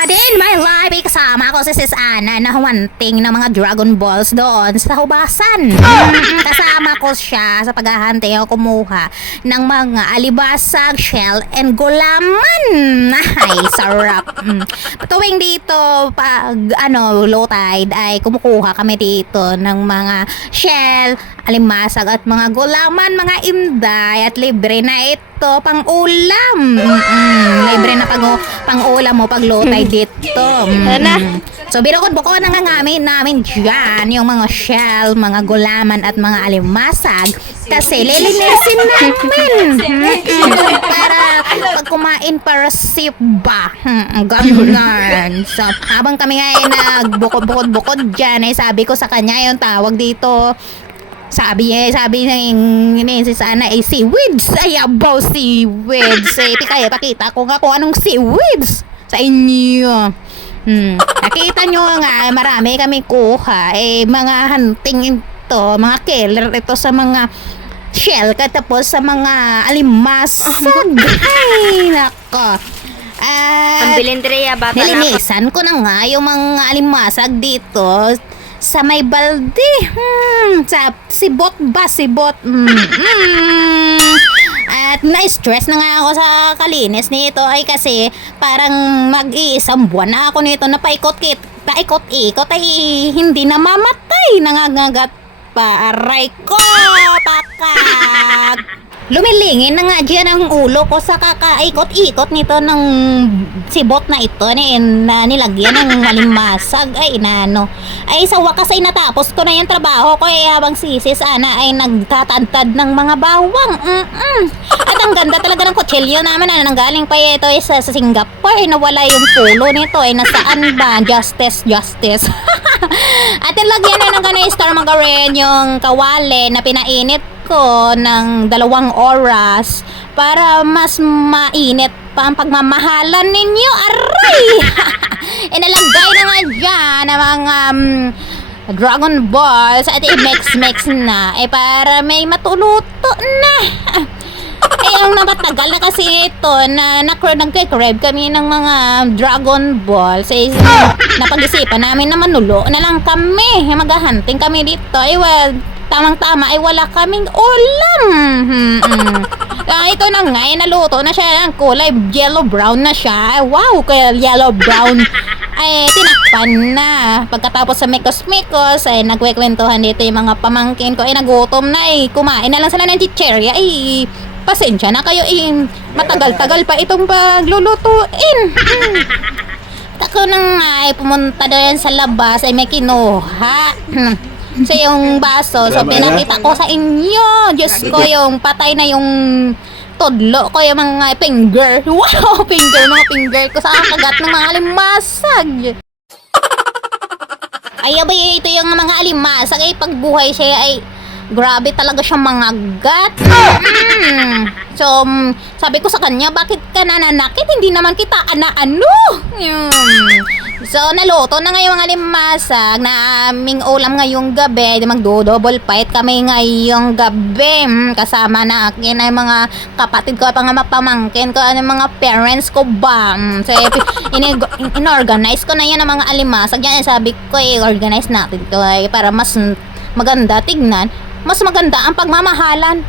In my life, kasama ko si Sis Ana na humanting ng mga Dragon Balls doon sa hubasan. Kasama ko siya sa paghahante o kumuha ng mga alibasag, shell, and gulaman. Ay, sarap. Tuwing dito, pag low tide, ay kumukuha kami dito ng mga shell, alimasag at mga gulaman, mga inday, at libre na ito pang ulam. Libre na pang ulam mo pag low tide dito. So binukod-bukod na nga namin dyan yung mga shell, mga gulaman at mga alimasag kasi lilinisin namin para pag kumain para safe ba. Ganun. So habang kami nga ay nagbukod-bukod dyan, ay sabi ko sa kanya yung tawag dito. Sabi ng si Sana ay seaweeds. Ay, abaw seaweeds. Kaya pakita ko nga kung anong seaweeds sa inyo. Nakita nyo nga, marami kami kuha. Mga hunting ito, mga killer ito sa mga shell, katapos sa mga alimasag. Ay, nako. Pambilindriya, bata na ako. Nilinisan ko na nga yung mga alimasag dito sa may balde. Sa sibot ba? Sibot. At na-stress na nga ako sa kalinis nito ay kasi parang mag-iisang buwan na ako nito na paikot-ikot ay hindi na mamatay. Nangangagat pa. Aray ko! Pakak! Lumilingin na nga dyan ang ulo ko sa kakaikot-ikot nito ng sibot na ito na nilagyan ng malimasag. Ay sa wakas ay natapos ko na yung trabaho ko habang si Sis Ana ay nagtatantad ng mga bawang. At ang ganda talaga ng kutsilyo naman na nanggaling pa ito sa Singapore. Nawala yung pulo nito nasaan ba? Justice. At nilagyan na ng ganun star margarine yung kawali na pinainit ko ng 2 oras para mas mainit pa ang pagmamahalan ninyo. Aray! Inalagay na nga dyan ang mga Dragon Balls at i-mix na para may matuluto na. Ang napatagal na kasi ito na nagke-crave kami ng mga Dragon Balls. Napag-isipan namin na manulo na lang kami. Maghahunting kami dito. Tamang-tama ay wala kaming ulam. Ito na nga, naluto na siya ng kulay yellow-brown na siya. Wow, kaya yellow-brown. Ay tinakpan na. Pagkatapos sa mikos-mikos ay nagkwekwentuhan dito yung mga pamangkin ko. Nagutom na kumain na lang sila ng chicheria. Pasensya na kayo matagal-tagal pa itong paglulutuin. Ako na nga pumunta doon sa labas ay may kinuha sa yung baso. So pinakita ko sa inyo. Diyos ko, yung patay na yung todlo ko, yung mga finger. Wow, mga finger ko sa kagat ng mga alimasag. Ay abay, ito yung mga alimasag pagbuhay siya ay grabe talaga siyang mangagat. So, sabi ko sa kanya, bakit ka nananakit? Hindi naman kita So, naluto na ngayong alimasag na aming ulam ngayong gabi. Magdo-double fight kami ngayong gabi. Kasama na akin ay mga kapatid ko, pamangkin ko, mga parents ko ba. So, in-organize ko na yan ang mga alimasag. Yan, sabi ko, organize natin to para mas maganda tignan. Mas maganda ang pagmamahalan.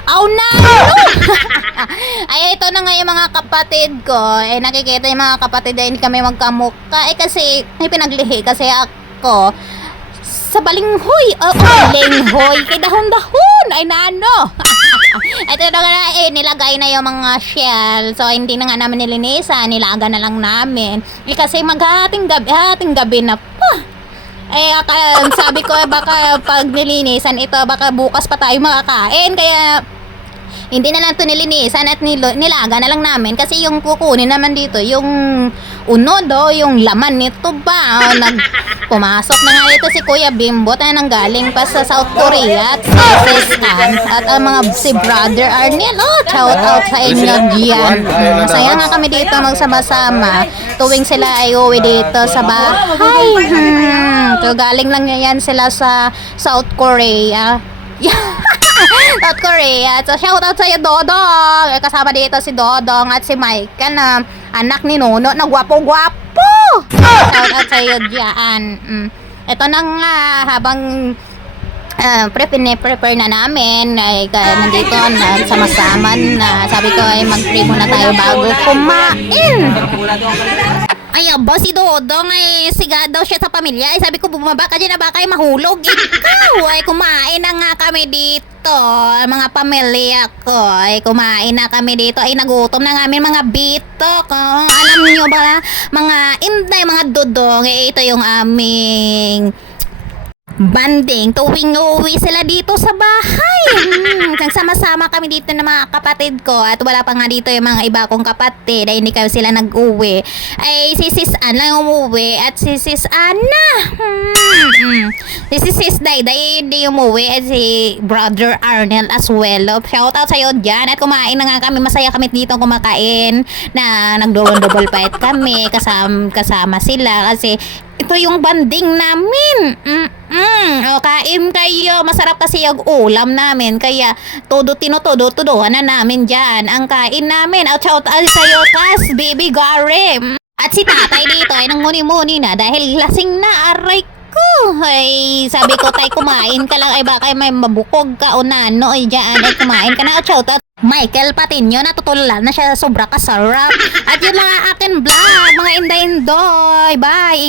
Ay, ito na nga yung mga kapatid ko. Nakikita yung mga kapatid hindi kami magkamukha. Kasi, may pinaglihi kasi ako sa balinghoy. Balinghoy. Kay dahon-dahon. Ay, ito na nga nilagay na yung mga shell. So, hindi na nga namin nilinisan. Nilaga na lang namin. Kasi maghating gabi na pa. Sabi ko baka pag nilinisan ito, baka bukas pa tayo makakain. Kaya hindi na lang ito nilinisan at nilaga na lang namin. Kasi yung kukunin naman dito, yung unod yung laman nito ba. Pumasok na nga dito si Kuya Bimbo na nanggaling pa sa South Korea at si Stan at si Brother Arnel. Shout out sa inyo diyan. Masaya nga kami dito magsama-sama tuwing sila ay uwi dito sa bahay. So galing lang yan sila sa South Korea. South Korea. So shout out sa iyo, Dodong. Kasama dito si Dodong at si Michael na anak ni Nono na gwapo-gwapo. Shout out sa'yo dyan. Ito na nga, habang prepare na namin ay nandito na sama-sama na sabi ko ay mag-pray muna tayo bago kumain. Ay, aba, si Dodong ay siga daw siya sa pamilya. Ay, sabi ko, bumaba ka dyan na baka ay mahulog. Ikaw, ay kumain na nga kami dito. Mga pamilya ko, ay kumain na kami dito. Ay, nagutom na nga amin mga bitok. Oh, alam niyo ba, mga inday, mga Dodong, ito yung aming banding tuwing uuwi sila dito sa bahay. Sama-sama kami dito ng mga kapatid ko at wala pa nga dito yung mga iba kong kapatid ay hindi kami sila nag-uwi. Ay si Sis Ann lang umuwi at si Sis Anna. Si Sis Dayday hindi umuwi at si Brother Arnel as well. Shout out sa'yo dyan at kumain na nga kami. Masaya kami dito kumakain na nag-double fight kami kasama sila kasi ito yung banding namin. O, kain kayo. Masarap kasi yung ulam namin. Kaya, tuduhan na namin dyan. Ang kain namin. Shout out sa'yo, Kas, Baby Gary. At si tatay dito ay nangmuni-muni na dahil lasing na, aray ko. Ay, sabi ko, tay, kumain ka lang. Ay, baka may mabukog ka o nano. Ay, dyan. Ay, kumain ka na. Shout out Michael Patinyo, natutulan na siya, sobra kasarap. At yun lang ang akin vlog, mga inday-indoy. Bye!